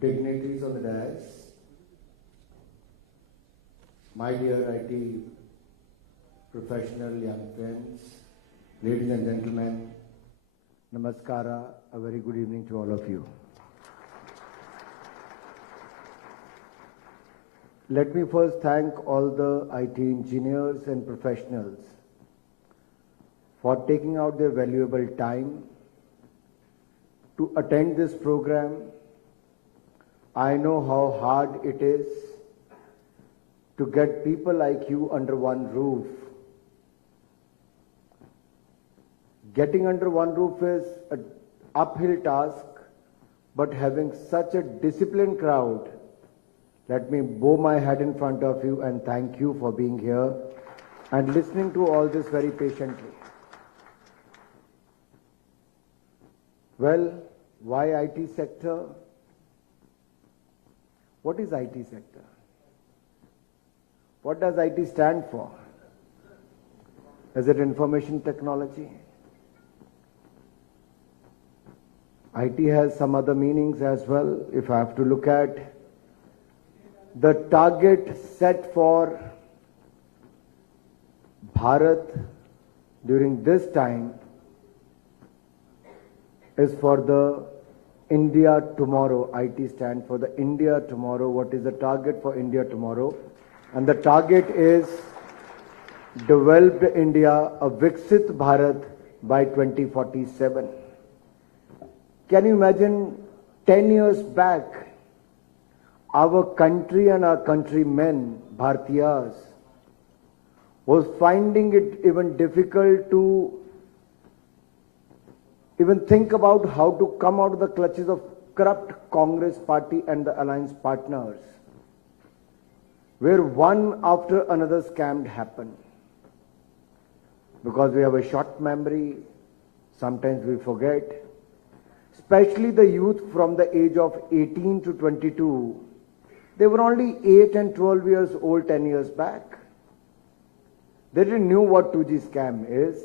dignitaries on the dais, my dear IT professional young friends, ladies and gentlemen, namaskara, a very good evening to all of you. Let me first thank all the IT engineers and professionals for taking out their valuable time to attend this program. I know how hard it is to get people like you under one roof. Getting under one roof is an uphill task, but having such a disciplined crowd, let me bow my head in front of you and thank you for being here and listening to all this very patiently. Well, why IT sector? What is IT sector? What does IT stand for? Is it information technology? IT has some other meanings as well. If I have to look at the target set for Bharat during this time is for the India tomorrow. IT stands for the India tomorrow. What is the target for India tomorrow? And the target is developed India, a Viksit Bharat by 2047. Can you imagine 10 years back, our country and our countrymen, Bharatiyas, was finding it even difficult to even think about how to come out of the clutches of corrupt Congress party and the alliance partners, where one after another scam happened. Because we have a short memory, sometimes we forget. Especially the youth from the age of 18 to 22, they were only 8 and 12 years old 10 years back. They didn't know what 2G scam is.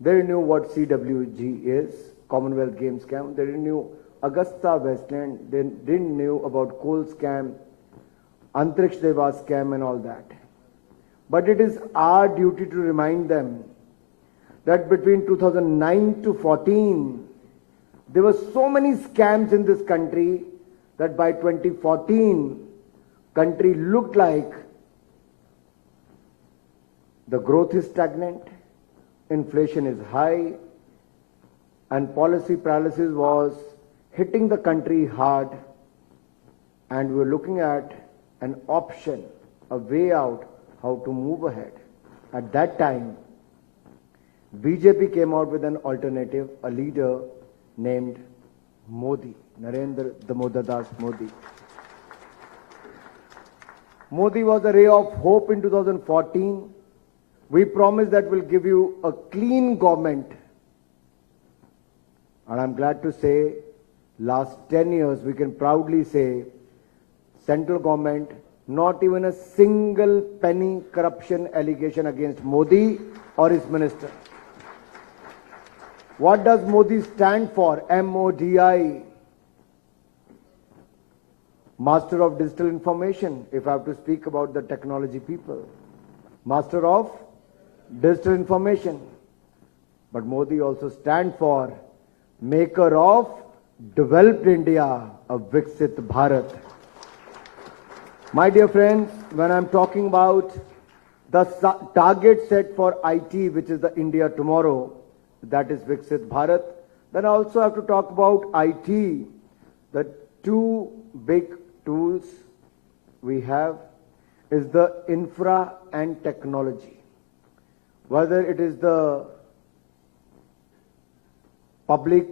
They didn't know what CWG is, Commonwealth Games scam. They didn't know Augusta Westland. They didn't know about coal scam, Antriksh Deva scam and all that. But it is our duty to remind them that between 2009 to 14, there were so many scams in this country that by 2014, country looked like the growth is stagnant, inflation is high, and policy paralysis was hitting the country hard, and we were looking at an option, a way out, how to move ahead. At that time, BJP came out with an alternative, a leader named Modi, Narendra Damodar Das Modi. Modi was a ray of hope in 2014. We promised that we'll give you a clean government. And I'm glad to say, last 10 years, we can proudly say, central government, not even a single penny corruption allegation against Modi or his minister. What does Modi stand for? MODI. Master of Digital Information, if I have to speak about the technology people. Master of Digital Information. But Modi also stands for Maker of Developed India, a Viksit Bharat. My dear friends, when I'm talking about the target set for IT, which is the India tomorrow, that is Viksit Bharat, then I also have to talk about IT. The two big tools we have is the infra and technology. Whether it is the public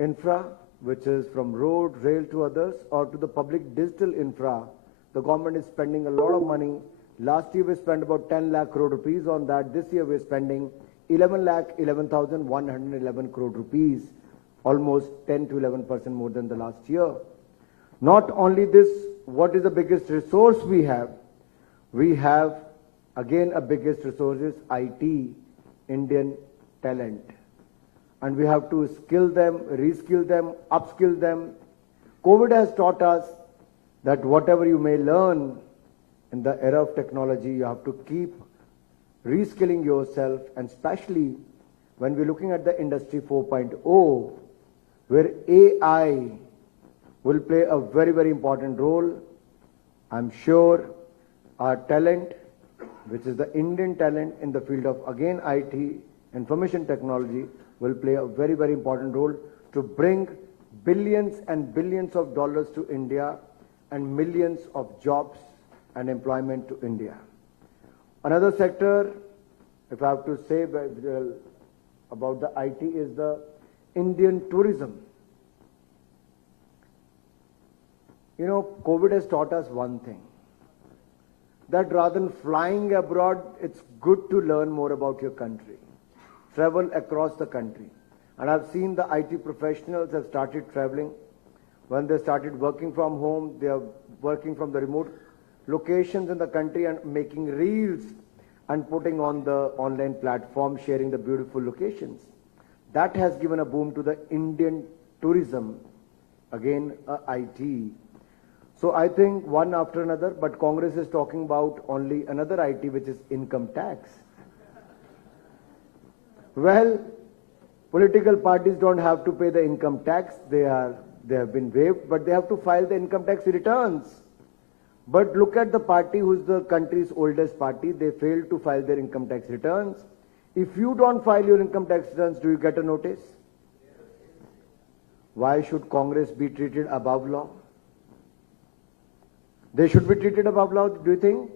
infra, which is from road, rail to others, or to the public digital infra, the government is spending a lot of money. Last year we spent about 10 lakh crore rupees on that. This year we're spending 11,11,111 crore rupees, almost 10 to 11% more than the last year. Not only this, what is the biggest resource we have? We have, again, a biggest resource is IT, Indian talent. And we have to skill them, reskill them, upskill them, COVID has taught us that whatever you may learn in the era of technology, you have to keep reskilling yourself, and especially when we're looking at the Industry 4.0, where AI will play a very, very important role. I'm sure our talent, which is the Indian talent in the field of, again, IT, information technology, will play a very, very important role to bring billions and billions of dollars to India and millions of jobs and employment to India. Another sector, if I have to say about the IT, is the Indian tourism. You know, COVID has taught us one thing, that rather than flying abroad, it's good to learn more about your country. Travel across the country. And I've seen the IT professionals have started traveling. When they started working from home, they are working from the remote locations in the country and making reels and putting on the online platform, sharing the beautiful locations. That has given a boom to the Indian tourism, again, IT. So I think one after another, but Congress is talking about only another IT, which is income tax. Well, political parties don't have to pay the income tax. They have been waived, but they have to file the income tax returns. But look at the party who's the country's oldest party. They failed to file their income tax returns. If you don't file your income tax returns, do you get a notice? Why should Congress be treated above law? They should be treated above law, do you think?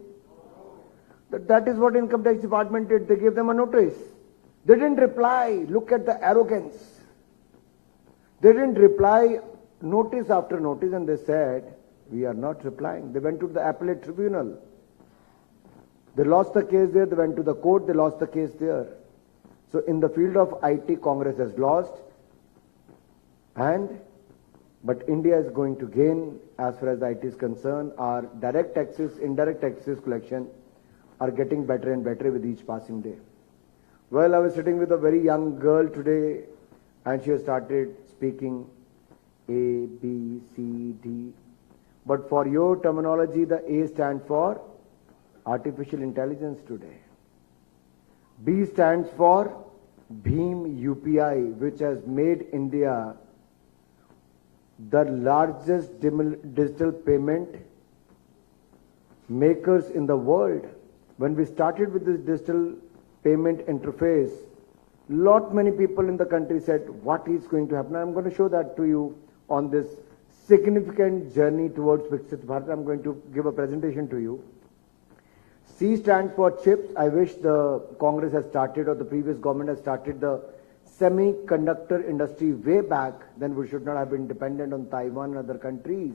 That is what Income Tax Department did. They gave them a notice. They didn't reply. Look at the arrogance. They didn't reply notice after notice, and they said, we are not replying. They went to the appellate tribunal. They lost the case there. They went to the court. They lost the case there. So in the field of IT, Congress has lost. But India is going to gain as far as IT is concerned. Our direct taxes, indirect taxes collection are getting better and better with each passing day. Well, I was sitting with a very young girl today, and she has started speaking A, B, C, D. But for your terminology, the A stands for artificial intelligence today. B stands for Bhim UPI, which has made India the largest digital payment makers in the world. When we started with this digital payment interface, lot many people in the country said, what is going to happen? I'm going to show that to you on this significant journey towards Viksit Bharat. I'm going to give a presentation to you. C stands for chips. I wish the Congress has started, or the previous government has started, the semiconductor industry way back. Then we should not have been dependent on Taiwan and other countries.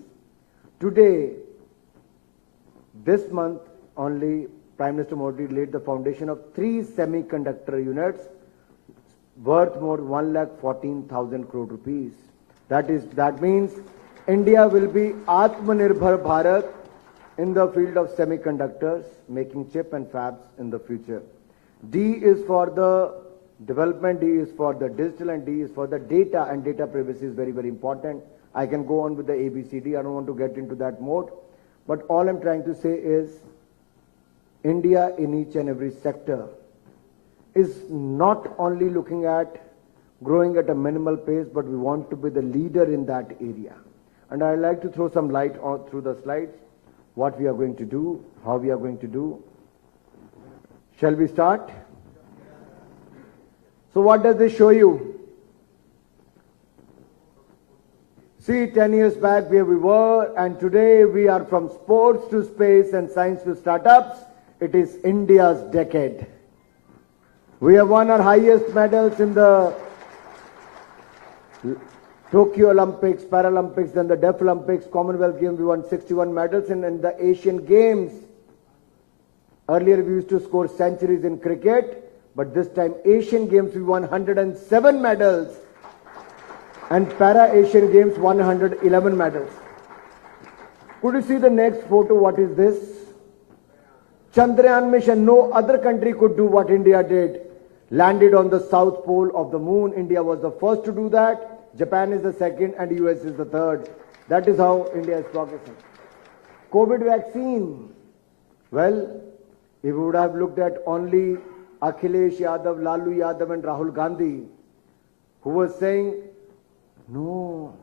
Today, this month only, Prime Minister Modi laid the foundation of 3 semiconductor units worth more 1,14,000 crore rupees. That means India will be Atmanirbhar Bharat in the field of semiconductors, making chip and fabs in the future. D is for the development, D is for the digital, and D is for the data, and data privacy is very, very important. I can go on with the ABCD. I don't want to get into that mode. But all I'm trying to say is India in each and every sector is not only looking at growing at a minimal pace, but we want to be the leader in that area. And I'd like to throw some light on through the slides, what we are going to do, how we are going to do. Shall we start? So what does this show you? See, 10 years back where we were, and today we are from sports to space and science to startups. It is India's decade. We have won our highest medals in the Tokyo Olympics, Paralympics, then the Deaf Olympics, Commonwealth Games. We won 61 medals, and in the Asian Games, earlier we used to score centuries in cricket, but this time Asian Games we won 107 medals, and Para-Asian Games 111 medals. Could you see the next photo? What is this? Chandrayaan mission. No other country could do what India did. Landed on the south pole of the moon. India was the first to do that. Japan is the second, and US is the third. That is how India is progressing. COVID vaccine. Well, if we would have looked at only Akhilesh Yadav, Lalu Yadav and Rahul Gandhi, who was saying, no,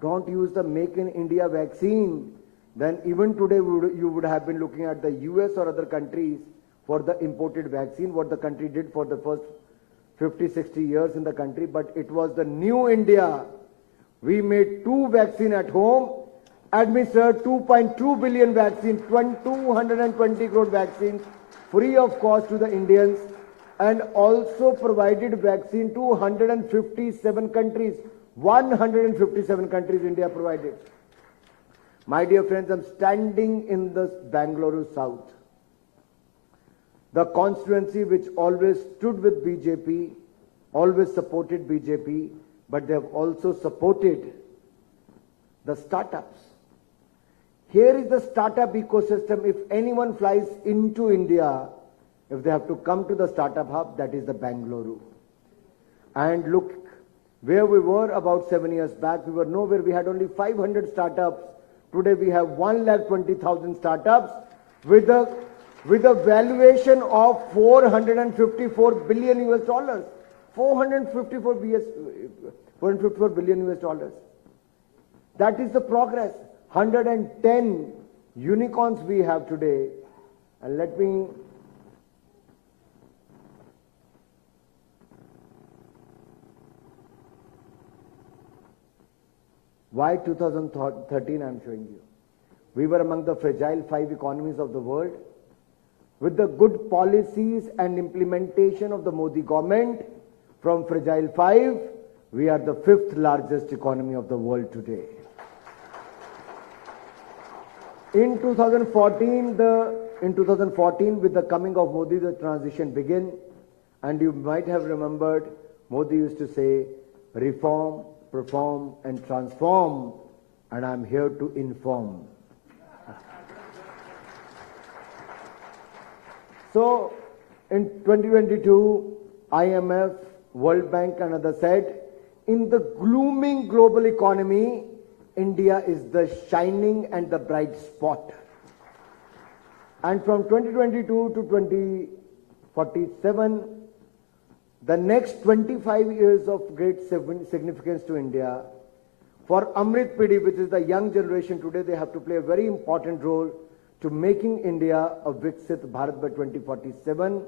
don't use the Make in India vaccine, then even today you would have been looking at the US or other countries for the imported vaccine, what the country did for the first 50, 60 years in the country. But it was the new India. We made 2 vaccines at home, administered 2.2 billion vaccines, 220 crore vaccines, free of cost to the Indians, and also provided vaccine to 157 countries. 157 countries India provided. My dear friends, I'm standing in the Bangalore South, the constituency which always stood with BJP, always supported BJP, but they have also supported the startups. Here is the startup ecosystem. If anyone flies into India, if they have to come to the startup hub, that is the Bangalore. And look where we were about 7 years back. We were nowhere. We had only 500 startups. Today we have 1,20,000 startups with a valuation of 454 billion US dollars. 454 billion US dollars. That is the progress. 110 unicorns we have today. And let me why 2013 I am showing you. We were among the fragile 5 economies of the world. With the good policies and implementation of the Modi government, from fragile 5, we are the 5th largest economy of the world today. In 2014, with the coming of Modi, the transition began, and you might have remembered Modi used to say, reform, perform and transform, and I'm here to inform. So, in 2022, IMF, World Bank and others said, in the glooming global economy, India is the shining and the bright spot. And from 2022 to 2047, the next 25 years of great significance to India. For Amrit Pidi, which is the young generation today, they have to play a very important role to making India a Viksit Bharat by 2047.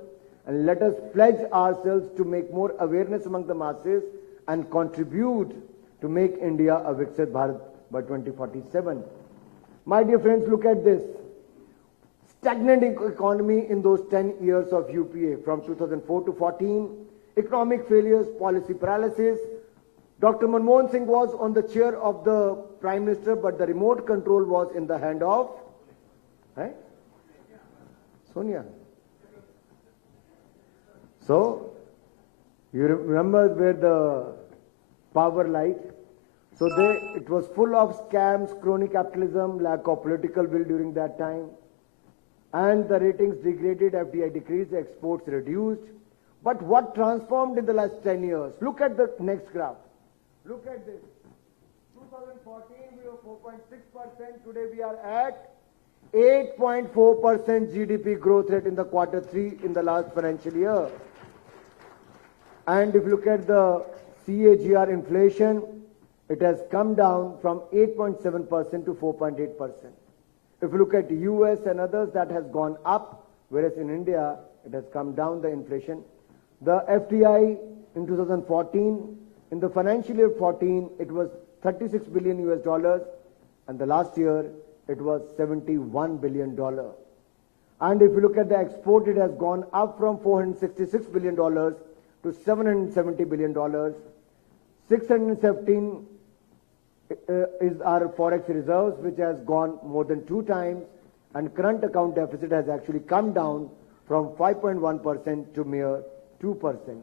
And let us pledge ourselves to make more awareness among the masses and contribute to make India a Viksit Bharat by 2047. My dear friends, look at this. Stagnant economy in those 10 years of UPA, from 2004 to 14, economic failures, policy paralysis. Dr. Manmohan Singh was on the chair of the Prime Minister, but the remote control was in the hand of Sonia. So, you remember where the power lied? So it was full of scams, crony capitalism, lack of political will during that time. And the ratings degraded, FDI decreased, exports reduced. But what transformed in the last 10 years? Look at the next graph. Look at this. 2014 we were 4.6%. Today we are at 8.4% GDP growth rate in the quarter 3 in the last financial year. And if you look at the CAGR inflation, it has come down from 8.7% to 4.8%. If you look at the US and others, that has gone up, whereas in India, it has come down, the inflation. The FDI in 2014, in the financial year 14, it was 36 billion US dollars, and the last year, it was $71 billion. And if you look at the export, it has gone up from $466 billion to $770 billion. 617 is our forex reserves, which has gone more than 2 times, and current account deficit has actually come down from 5.1% to mere 2%.